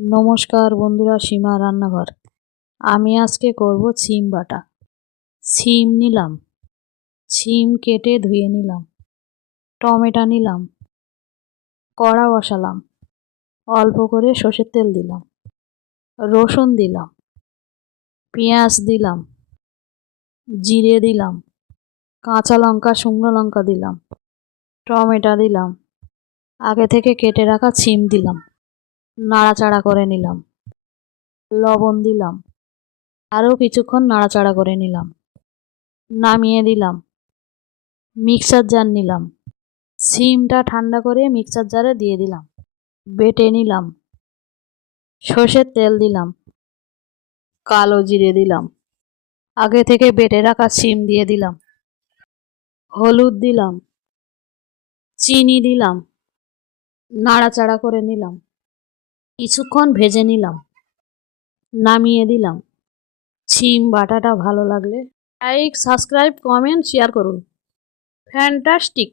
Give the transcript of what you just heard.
নমস্কার বন্ধুরা, সীমা রান্নাঘর। আমি আজকে করব সিম বাটা। সিম নিলাম, সিম কেটে ধুয়ে নিলাম, টমেটো নিলাম, কড়া বসালাম, অল্প করে সর্ষের তেল দিলাম, রসুন দিলাম, পেঁয়াজ দিলাম, জিরে দিলাম, কাঁচা লঙ্কা শুকনো লঙ্কা দিলাম, টমেটো দিলাম, আগে থেকে কেটে রাখা সিম দিলাম, নাড়াচাড়া করে নিলাম, লবণ দিলাম, আরও কিছুক্ষণ নাড়াচাড়া করে নিলাম, নামিয়ে দিলাম। মিক্সার জার নিলাম, সিমটা ঠান্ডা করে মিক্সার জারে দিয়ে দিলাম, বেটে নিলাম। সর্ষের তেল দিলাম, কালো জিরে দিলাম, আগে থেকে বেটে রাখা সিম দিয়ে দিলাম, হলুদ দিলাম, চিনি দিলাম, নাড়াচাড়া করে নিলাম, কিছুক্ষণ ভেজে নিলাম, নামিয়ে দিলাম। সিম বাটাটা ভালো লাগলে লাইক, সাবস্ক্রাইব, কমেন্ট, শেয়ার করুন। ফ্যান্টাস্টিক।